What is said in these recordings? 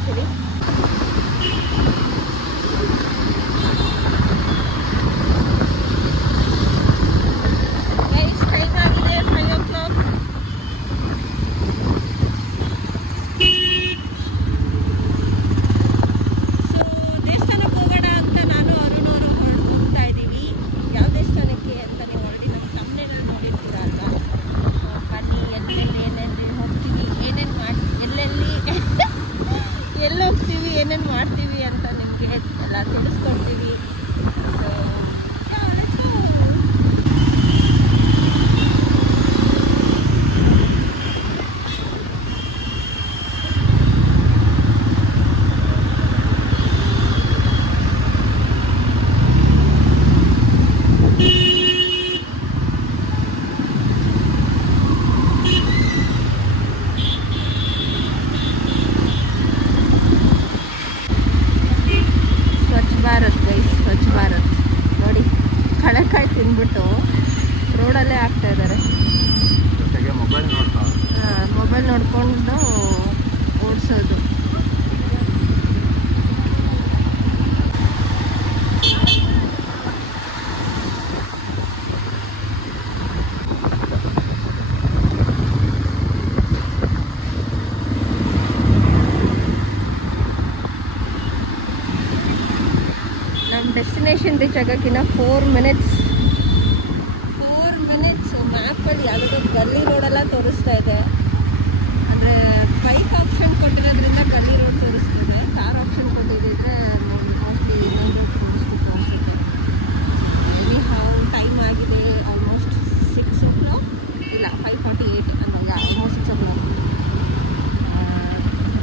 Actually. Time ಆಗಿದೆ 5 o'clock. So ದೇವಸ್ಥಾನಕ್ಕೆ ಹೋಗೋಣ ಅಂತ ನಾನು ಅರುಣವರು ಹೋಗ್ತಾ ಇದ್ದೀವಿ. ಯಾವ ದೇವಸ್ಥಾನಕ್ಕೆ ಅಂತ ನೀವು ಆಲ್ರೆಡಿ ನಮ್ಮ ತಮ್ಮನೇನಲ್ಲಿ ನೋಡಿರ್ತೀರ ಅಲ್ವಾ. ಸೊ ಬನ್ನಿ, ಏನೇನು ಹೋಗ್ತೀವಿ, ಏನೇನು ಎಲ್ಲಿ ಹೋಗ್ತೀವಿ, ಏನೇನು ಮಾಡ್ತೀವಿ ಅಂತ ನಿಮಗೆ ಎಲ್ಲ ತಿಳಿಸ್ಕೊಡ್ತೀವಿ. ಸೊ ಸ್ವಚ್ಛ ಭಾರತ್ ನೋಡಿ, ಕಳೆಕಾಯಿ ತಿಂದ್ಬಿಟ್ಟು ರೋಡಲ್ಲೇ ಆಗ್ತಾ ಇದ್ದಾರೆ. ಮೊಬೈಲ್ ನೋಡ್ಕೊಂಡು ಓಡಿಸೋದು. ಡೆಸ್ಟಿನೇಷನ್ ರೀಚ್ ಆಗೋಕ್ಕಿಂತ 4 ಮಿನಿಟ್ಸ್. ಮ್ಯಾಪಲ್ಲಿ ಯಾವುದೋ ಗಲ್ಲಿ ರೋಡೆಲ್ಲ ತೋರಿಸ್ತಾ ಇದೆ. ಅಂದರೆ ಬೈಕ್ ಆಪ್ಷನ್ ಕೊಟ್ಟಿರೋದ್ರಿಂದ ಗಲ್ಲಿ ರೋಡ್ ತೋರಿಸ್ತಿದೆ. ಕಾರ್ ಆಪ್ಷನ್ ಕೊಟ್ಟಿದ್ದಿದ್ರೆ ಮೋಸ್ಟ್ಲಿ ಇನ್ನೊಂದು ರೋಡ್ ತೋರಿಸ್ತಿತ್ತು ಅನಿಸುತ್ತೆ. ಎನಿ ಹೌ ಟೈಮ್ ಆಗಿದೆ ಆಲ್ಮೋಸ್ಟ್ 6 o'clock, ಇಲ್ಲ 5:48, ಹಂಗಾಗಿ ಆಲ್ಮೋಸ್ಟ್ 6 o'clock.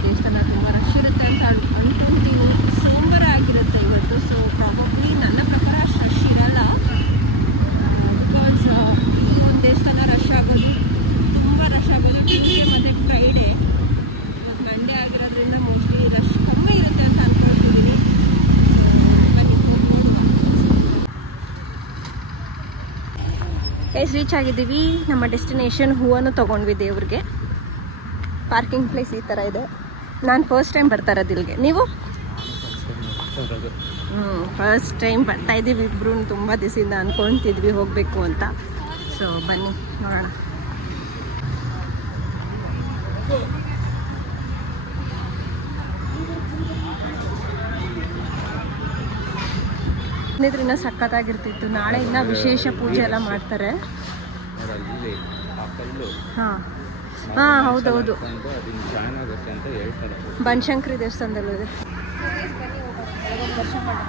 ದೇವಸ್ಥಾನ ತುಂಬ ರಶ್ ಇರುತ್ತೆ ಅಂತ ಅಂದ್ಕೊಂತೀವಿ. ಸೋಮವಾರ ಆಗಿರುತ್ತೆ ಇವತ್ತು. ಸೊ ಪ್ರಾಬಬ್ಲಿ ನನ್ನ ಪ್ರಕಾರ ಅಷ್ಟು ರಶ್ ಇರಲ್ಲ. ಬಿಕಾಸ್ ಒಂದು ದೇವಸ್ಥಾನ ರಶ್ ಆಗೋದು, ತುಂಬ ರಶ್ ಆಗೋದು ಟ್ಯೂಸ್ಡೇ ಮತ್ತು ಫ್ರೈಡೇ. ಇವತ್ತು ಮಂಡೇ ಆಗಿರೋದ್ರಿಂದ ಮೋಸ್ಟ್ಲಿ ರಶ್ ಕಮ್ಮಿ ಇರುತ್ತೆ ಅಂತ ಅಂದ್ಕೊಳ್ತಿದ್ದೀನಿ. ರೀಚ್ ಆಗಿದ್ದೀವಿ. ನಮ್ಮ ಡೆಸ್ಟಿನೇಷನ್ ಹೂವನ್ನು ತೊಗೊಂಡ್ವಿ ದೇವ್ರಿಗೆ. ಪಾರ್ಕಿಂಗ್ ಪ್ಲೇಸ್ ಈ ಥರ ಇದೆ. ನಾನು ಫಸ್ಟ್ ಟೈಮ್ ಬರ್ತಾ ಇರೋದು ಇಲ್ಲಿಗೆ. ನೀವು? ಫಸ್ಟ್ ಟೈಮ್ ಬರ್ತಾ ಇದ್ದೀವಿ ಇಬ್ಬರು. ತುಂಬ ದಿವಸದಿಂದ ಅಂದ್ಕೊಳ್ತಿದ್ವಿ ಹೋಗಬೇಕು ಅಂತ. ಸೊ ಬನ್ನಿ ನೋಡೋಣ. ಇನ್ನಿದ್ರಿಂದ ಸಖತ್ತಾಗಿರ್ತಿತ್ತು. ನಾಳೆ ಇನ್ನೂ ವಿಶೇಷ ಪೂಜೆ ಎಲ್ಲ ಮಾಡ್ತಾರೆ. ಹಾಂ ಹಾಂ, ಹೌದೌದು. ಬನಶಂಕರಿ ದೇವಸ್ಥಾನದಲ್ಲಿದೆ. ದರ್ಶನ ಮಾಡೋಣ.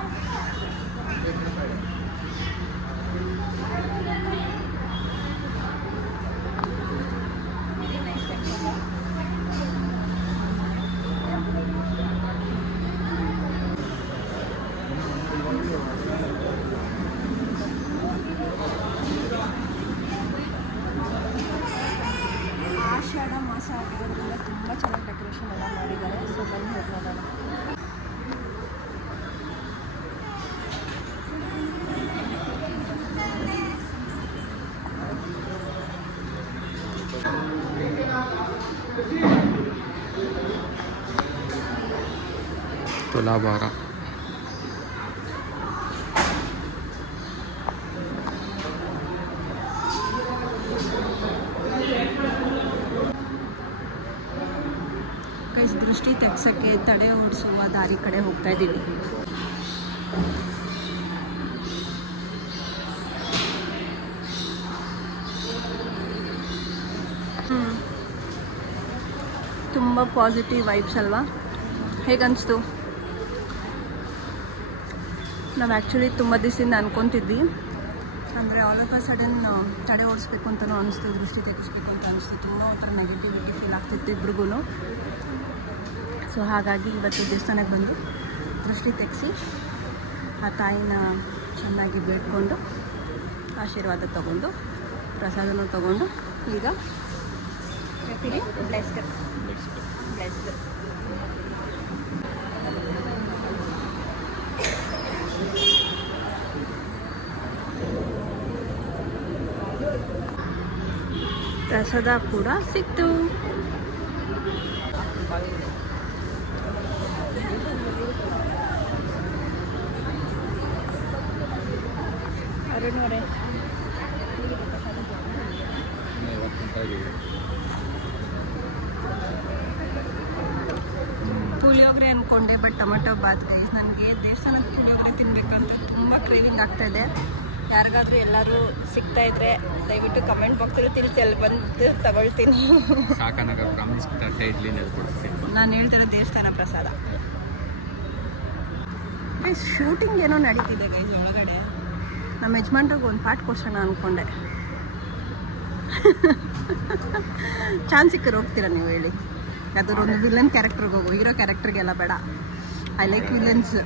ಆಷಾಢ ಮಾಸ ಆಗಿರೋದ್ರಿಂದ ತುಂಬ ಚೆನ್ನಾಗಿ ಡೆಕೋರೇಷನ್ ಎಲ್ಲ ಮಾಡಿದ್ದಾರೆ. ಸೊ ಬನ್ನಿ ಹೋಗಿ ನೋಡೋಣ. ತುಲಾಭಾರ ದೃಷ್ಟಿ ತೆಗ್ಸೋಕ್ಕೆ ತಡೆ ಓಡಿಸುವ ದಾರಿ ಕಡೆ ಹೋಗ್ತಾ ಇದ್ದೀವಿ. ತುಂಬ ಪಾಸಿಟಿವ್ ವೈಬ್ಸ್ ಅಲ್ವಾ? ಹೇಗನ್ನಿಸ್ತು? ನಾವು ಆ್ಯಕ್ಚುಲಿ ತುಂಬ ದಿವಸದಿಂದ ಅಂದ್ಕೊತಿದ್ವಿ. ಅಂದರೆ ಆಲ್ ಆಫ್ ಅ ಸಡನ್ ತಡೆ ಓಡಿಸ್ಬೇಕು ಅಂತಲೂ ಅನಿಸ್ತು, ದೃಷ್ಟಿ ತೆಗಿಸ್ಬೇಕು ಅಂತ ಅನಿಸ್ತು. ತುಂಬ ಒಂಥರ ನೆಗೆಟಿವಿಟಿ ಫೀಲ್ ಆಗ್ತಿತ್ತು ಇಬ್ರಿಗೂ. ಸೊ ಹಾಗಾಗಿ ಇವತ್ತು ದೇವಸ್ಥಾನಕ್ಕೆ ಬಂದು ದೃಷ್ಟಿ ತೆಗೆಸಿ ಆ ತಾಯಿನ ಚೆನ್ನಾಗಿ ಬೇಡ್ಕೊಂಡು ಆಶೀರ್ವಾದ ತಗೊಂಡು ಪ್ರಸಾದನೂ ತಗೊಂಡು ಈಗ ಬ್ಲೆಸ್ಡ್. ಪ್ರಸಾದ ಕೂಡ ಸಿಕ್ತು. ಅರುಣ್ ಅವರೇ ಪುಳಿಯೋಗರೆ ಅಂದ್ಕೊಂಡೆ, ಬಟ್ ಟೊಮೆಟೊ ಬಾತ್ ಗೈಸ್. ನನಗೆ ದೇವಸ್ಥಾನದ ಪುಳಿಯೋಗರೆ ತಿನ್ನಬೇಕಂತ ತುಂಬ ಕ್ರೇವಿಂಗ್ ಆಗ್ತಾಯಿದೆ. ಯಾರಿಗಾದ್ರೂ ಎಲ್ಲರೂ ಸಿಗ್ತಾ ಇದ್ರೆ ದಯವಿಟ್ಟು ಕಮೆಂಟ್ ಬಾಕ್ಸಲ್ಲಿ ತಿಳಿಸಿ, ಅಲ್ಲಿ ಬಂದು ತಗೊಳ್ತೀನಿ. ನಾನು ಹೇಳ್ತಿರೋ ದೇವಸ್ಥಾನ ಪ್ರಸಾದ. ಶೂಟಿಂಗ್ ಏನೋ ನಡೀತಿದೆ ಗೈಸ್ ಒಳಗಡೆ. ನಮ್ಮ ಯಜಮಾನ್ರಿಗೆ ಒಂದು ಪಾಠ ಕೊಡ್ಸೋಣ ಅಂದ್ಕೊಂಡೆ. ಚಾನ್ಸ್ ಸಿಕ್ಕರು ಹೋಗ್ತೀರಾ ನೀವು ಹೇಳಿ? ಯಾವ್ದಾದ್ರು ಒಂದು ವಿಲನ್ ಕ್ಯಾರೆಕ್ಟರ್ಗೆ ಹೋಗು, ಹೀರೋ ಕ್ಯಾರೆಕ್ಟರ್ಗೆಲ್ಲ ಬೇಡ. I like villains.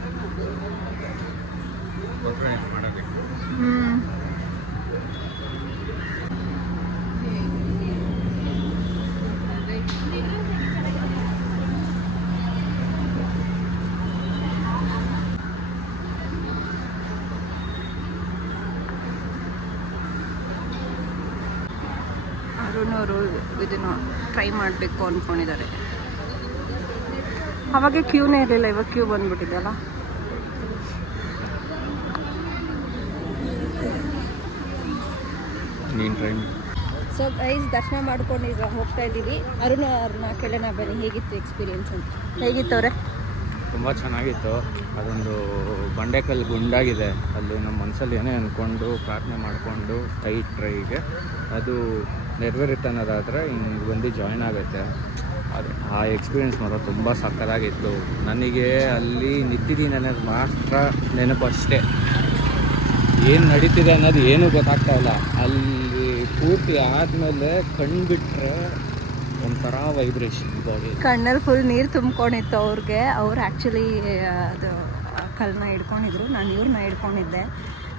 ಅರುಣ್ ಅವರು ಇದನ್ನು ಟ್ರೈ ಮಾಡಬೇಕು ಅಂದ್ಕೊಂಡಿದ್ದಾರೆ. ಅವಾಗ ಕ್ಯೂನೇ ಇರಲಿಲ್ಲ, ಇವಾಗ ಕ್ಯೂ ಬಂದ್ಬಿಟ್ಟಿದೆ ಅಲ್ಲ. ಸೊ ಗೈಸ್ ದರ್ಶನ ಮಾಡ್ಕೊಂಡು ಈಗ ಹೋಗ್ತಾ ಇದ್ದೀವಿ. ಅರುಣ್ ಅವ್ರನ್ನ ಕೇಳೋಣ ಬನ್ನಿ, ಹೇಗಿತ್ತು ಎಕ್ಸ್ಪೀರಿಯನ್ಸ್ ಅಂತ. ಹೇಗಿತ್ತವ್ರೆ? ತುಂಬ ಚೆನ್ನಾಗಿತ್ತು. ಅದೊಂದು ಬಂಡೆಕಲ್ಲು ಗುಂಡಾಗಿದೆ, ಅಲ್ಲಿ ನಮ್ಮ ಮನಸ್ಸಲ್ಲಿ ಏನೇ ಅಂದ್ಕೊಂಡು ಪ್ರಾರ್ಥನೆ ಮಾಡಿಕೊಂಡು ಟ್ರೈಗೆ ಅದು ನೆರವೇರುತ್ತೆ ಅನ್ನೋದಾದರೆ ಹಿಂಗೆ ಬಂದು ಜಾಯ್ನ್ ಆಗುತ್ತೆ. ಅದು ಆ ಎಕ್ಸ್ಪೀರಿಯೆನ್ಸ್ ಮಾತ್ರ ತುಂಬ ಸಕ್ಕತ್ತಾಗಿತ್ತು. ನನಗೆ ಅಲ್ಲಿ ನಿಂತಿದ್ದೀನಿ ಅನ್ನೋದು ಮಾತ್ರ ನೆನಪು ಅಷ್ಟೇ. ಏನು ನಡೀತಿದೆ ಅನ್ನೋದು ಏನೂ ಗೊತ್ತಾಗ್ತಾ ಇಲ್ಲ. ಅಲ್ಲಿ ಪೂರ್ತಿ ಆದಮೇಲೆ ಕಣ್ಬಿಟ್ರೆ ಒಂಥರ ವೈಬ್ರೇಷನ್ ಬಾಡಿ. ಕಣ್ಣಲ್ಲಿ ಫುಲ್ ನೀರು ತುಂಬ್ಕೊಂಡಿತ್ತು ಅವ್ರಿಗೆ. ಅವ್ರು ಆ್ಯಕ್ಚುಲಿ ಅದು ಕಲ್ಲನ್ನ ಹಿಡ್ಕೊಂಡಿದ್ರು, ನಾನು ಇವ್ರನ್ನ ಹಿಡ್ಕೊಂಡಿದ್ದೆ.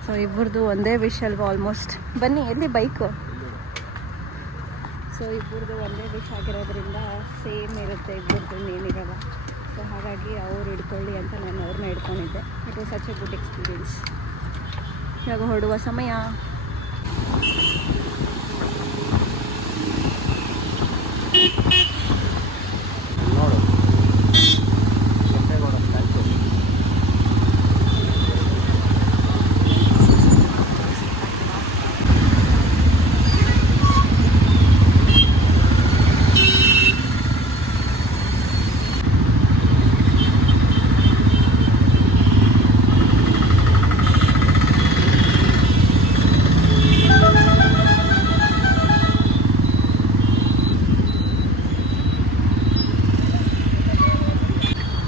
ಸೊ ಇಬ್ಬರದು ಒಂದೇ ವಿಶ್ ಅಲ್ವಾ ಆಲ್ಮೋಸ್ಟ್. ಬನ್ನಿ, ಎಲ್ಲಿ ಬೈಕು? ಸೊ ಇಬ್ಬರದು ಒಂದೇ ವಿಶ್ ಆಗಿರೋದ್ರಿಂದ ಸೇಮ್ ಇರುತ್ತೆ ಇಬ್ಬರದು, ಏನಿರಲ್ಲ. ಸೊ ಹಾಗಾಗಿ ಅವ್ರು ಹಿಡ್ಕೊಳ್ಳಿ ಅಂತ ನಾನು ಅವ್ರನ್ನ ಹಿಡ್ಕೊಂಡಿದ್ದೆ. It was such a good experience. ಇವಾಗ ಹೊರಡುವ ಸಮಯ. ನೋಡು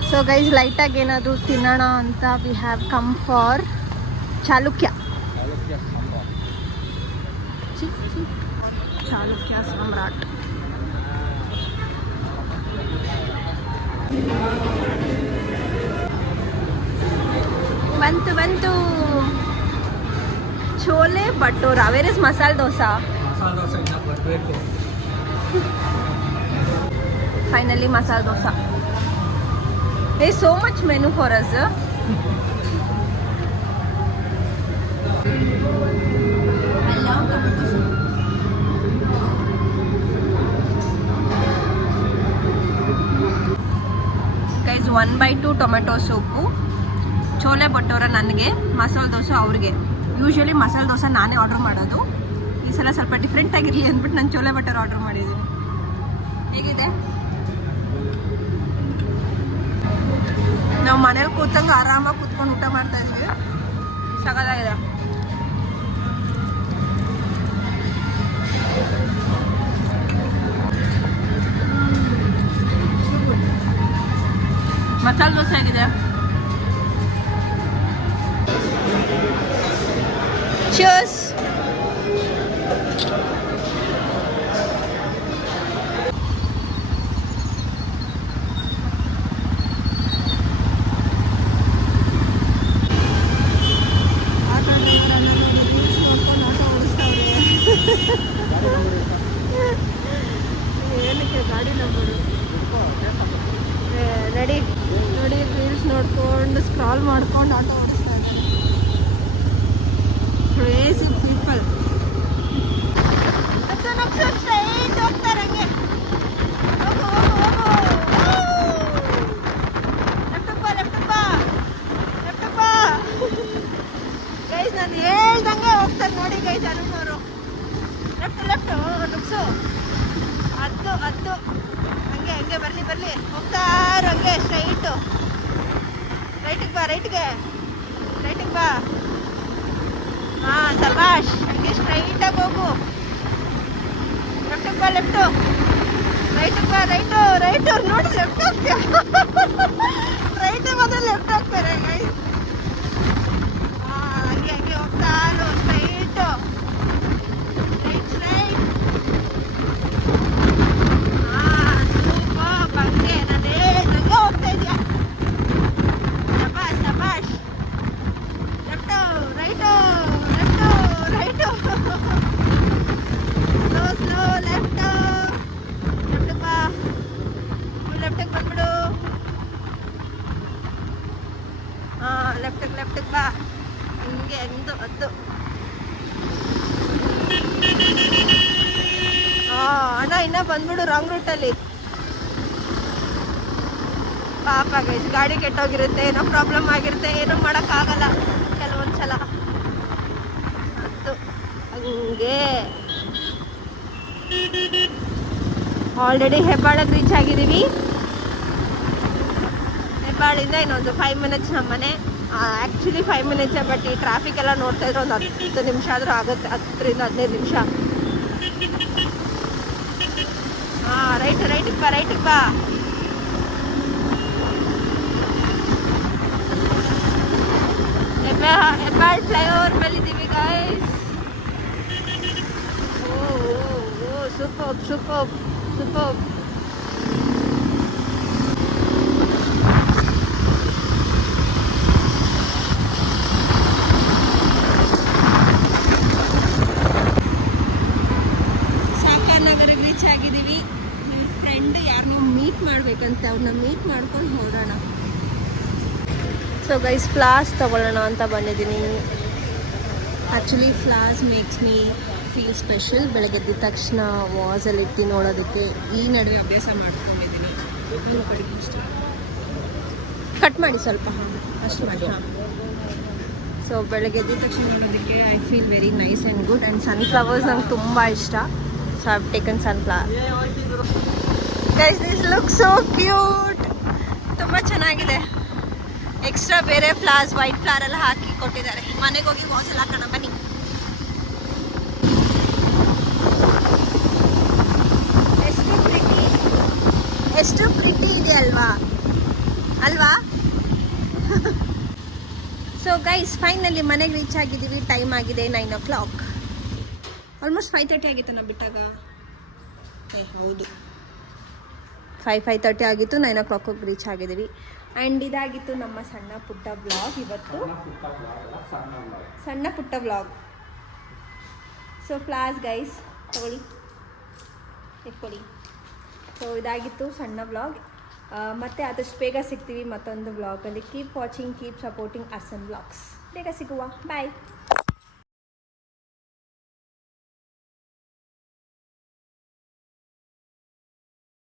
ಸೊ ಗೈಸ್ ಲೈಟಾಗಿ ಏನಾದರೂ ತಿನ್ನೋಣ ಅಂತ we have come for Chalukya. Chalukya Samrat. ಬಂತು chole bhatura. Where is masala dosa? Finally masala dosa. There's so much menu for us. I love tomato soup. Guys, 1/2 tomato soup, chole bhatura ನನಗೆ, ಮಸಾಲೆ ದೋಸೆ ಅವ್ರಿಗೆ. ಯೂಶ್ವಲಿ ಮಸಾಲೆ ದೋಸೆ ನಾನೇ ಆರ್ಡ್ರ್ ಮಾಡೋದು. ಈ ಸಲ ಸ್ವಲ್ಪ ಡಿಫ್ರೆಂಟ್ ಆಗಿರಲಿ ಅಂದ್ಬಿಟ್ಟು ನಾನು ಚೋಲೆ ಭಟೂರ ಆರ್ಡ್ರ್ ಮಾಡಿದ್ದೀನಿ. ಹೇಗಿದೆ? ನಾವು ಮನೇಲಿ ಕೂತಂಗೆ ಆರಾಮಾಗಿ ಕೂತ್ಕೊಂಡು ಊಟ ಮಾಡ್ತಾ ಇದ್ವಿ. ಸಗದಾಗಿದೆ. ಮಸಾಲೆ ದೋಸೆ ಆಗಿದೆ. ಚೀರ್ಸ್. ಏನಕ್ಕೆ ಗಾಡಿ ನಂಬರು ರೆಡಿ ನೋಡಿ, ರೀಲ್ಸ್ ನೋಡ್ಕೊಂಡು ಸ್ಕ್ರಾಲ್ ಮಾಡ್ಕೊಂಡು ಆಟೋ ಓಡಿಸ್ತಾ ಇದ್ದಾರೆ. Crazy people. ಹೋಗ್ತಾರೆ ಹಂಗೆ. ಗೈಸ್ ನಾನು ಹೇಳ್ದಂಗೆ ರೈಟ್ಗೆ ಬಾ. ಹಾಂ ಸಬಾಷ್, ಹಂಗೆ ಸ್ಟ್ರೈಟಾಗಿ ಹೋಗು. ಲೆಫ್ಟಿಗೆ ಬಾ, ಲೆಫ್ಟು. ರೈಟಿಗೆ ಬಾ, ರೈಟು ನೋಡಿ ಲೆಫ್ಟ್ ಹೋಗ್ತೀಯ. ರೈಟ್ ಬಂದರೆ ಲೆಫ್ಟ್ ಹೋಗ್ತಾರೆ ಗೈಸ್. ಹಾಂ ಹಂಗೆ ಹೋಗ್ತಾ ಸ್ಟ್ರೈಟು. ರೈಟ್. ಹಾಂ ಸೂಪರ್. ಹಂಗೆ ನಾನು ಹೇಳಿದಂಗೆ ಹೋಗ್ತಾ ಇದೆಯಾ. ಸಬಾಷ್. Left right. ಸ್ಲೋ ಲೆಫ್ಟು ಬಾ. ಲೆಫ್ಟಿಗೆ ಬಂದ್ಬಿಡು. ಹಾಂ ಲೆಫ್ಟಿಗೆ ಬಾ. ಹಿಂಗೆ ಹತ್ತು. ಅಣ್ಣ ಇನ್ನೂ ಬಂದ್ಬಿಡು ರಾಂಗ್ ರೂಟಲ್ಲಿ. ಪಾಪ ಗೈಸ್, ಗಾಡಿ ಕೆಟ್ಟೋಗಿರುತ್ತೆ, ಏನೋ ಪ್ರಾಬ್ಲಮ್ ಆಗಿರುತ್ತೆ, ಏನೂ ಮಾಡೋಕ್ಕಾಗಲ್ಲ ಕೆಲವೊಂದು ಸಲ. ಹತ್ತು ಹಂಗೆ. ಆಲ್ರೆಡಿ ಹೆಬ್ಬಾಳಕ್ಕೆ ರೀಚ್ ಆಗಿದ್ದೀವಿ. ಹೆಬ್ಬಾಳಿಂದ ಇನ್ನೊಂದು 5 ಮಿನಿಟ್ಸ್ ನಮ್ಮ ಮನೆ. ಆ್ಯಕ್ಚುಲಿ 5 ಮಿನಿಟ್ಸೇ, ಬಟ್ ಈ ಟ್ರಾಫಿಕ್ ಎಲ್ಲ ನೋಡ್ತಾ ಇದ್ರೆ ಒಂದು 10 ನಿಮಿಷ ಆದರೂ ಆಗುತ್ತೆ, 10ರಿಂದ 15 ನಿಮಿಷ. ಹಾಂ ರೈಟಿಗೆ ಬಾ. ಹೆಬ್ಬಾಳ್ ಫ್ಲೈಓವರ್ ಮೇಲಿದ್ದೀವಿ ಗಾಯ್ಸ್. Oh super. ಸಾಗರನಗರಿಗೆ ರೀಚ್ ಆಗಿದ್ದೀವಿ. ನಮ್ಮ ಫ್ರೆಂಡ್ ಯಾರನ್ನೂ ಮೀಟ್ ಮಾಡಬೇಕಂತೆ, ಅವ್ರನ್ನ ಮೀಟ್ ಮಾಡ್ಕೊಂಡು ಹೊರಡೋಣ. ಸೊ ಗೈಸ್, ಫ್ಲಾಸ್ ತೊಗೊಳ್ಳೋಣ ಅಂತ ಬಂದಿದ್ದೀನಿ. Actually flaws makes me feel special. ಬೆಳಗ್ಗೆ ಎದ್ದ ತಕ್ಷಣ ವಾಸಲ್ಲಿ ಇಟ್ಟು ನೋಡೋದಕ್ಕೆ ಈ ನಡುವೆ ಅಭ್ಯಾಸ ಮಾಡ್ಕೊಂಡಿದ್ದೀನಿ. ಕಟ್ ಮಾಡಿ ಸ್ವಲ್ಪ, ಅಷ್ಟು ಮಾಡಿ. ಸೊ ಬೆಳಗ್ಗೆ ಎದ್ದ ತಕ್ಷಣ ನೋಡೋದಕ್ಕೆ I feel very nice and good. And ಸನ್ಫ್ಲವರ್ಸ್ ನಂಗೆ ತುಂಬ ಇಷ್ಟ. So I have taken sunflower. Guys this look so cute. ತುಂಬ ಚೆನ್ನಾಗಿದೆ. ಎಕ್ಸ್ಟ್ರಾ ಬೇರೆ ಫ್ಲವರ್ಸ್, ವೈಟ್ ಫ್ಲವರ್ ಎಲ್ಲ ಹಾಕಿ ಕೊಟ್ಟಿದ್ದಾರೆ. ಮನೆಗೆ ಹೋಗಿ ವಾಸಲ್ ಹಾಕೋಣ ಬನ್ನಿ. ಎಷ್ಟು ಪ್ರಿಟಿ ಇದೆ ಅಲ್ವಾ. ಸೊ ಗೈಸ್, ಫೈನಲಿ ಮನೆಗೆ ರೀಚ್ ಆಗಿದ್ದೀವಿ. ಟೈಮ್ ಆಗಿದೆ 9 o'clock. ಆಲ್ಮೋಸ್ಟ್ 5:30 ಆಗಿತ್ತು ನಾವು ಬಿಟ್ಟಾಗ. ಹೌದು 5:30 ಆಗಿತ್ತು. 9 o'clock ರೀಚ್ ಆಗಿದ್ದೀವಿ. ಆ್ಯಂಡ್ ಇದಾಗಿತ್ತು ನಮ್ಮ ಸಣ್ಣ ಪುಟ್ಟ ವ್ಲಾಗ್ ಇವತ್ತು. ಸಣ್ಣ ಪುಟ್ಟ ವ್ಲಾಗ್. ಸೊ ಫ್ಲಾಸ್ ಗೈಸ್ ತಗೊಳ್ಳಿ, ಇಟ್ಕೊಳ್ಳಿ. ಸೊ ಇದಾಗಿತ್ತು ಸಣ್ಣ ವ್ಲಾಗ್. ಮತ್ತು ಆದಷ್ಟು ಬೇಗ ಸಿಗ್ತೀವಿ ಮತ್ತೊಂದು ವ್ಲಾಗಲ್ಲಿ. ಕೀಪ್ ವಾಚಿಂಗ್, ಕೀಪ್ ಸಪೋರ್ಟಿಂಗ್ ಅರ್ಸನ್ ವ್ಲಾಗ್ಸ್. ಬೇಗ ಸಿಗುವ. ಬಾಯ್.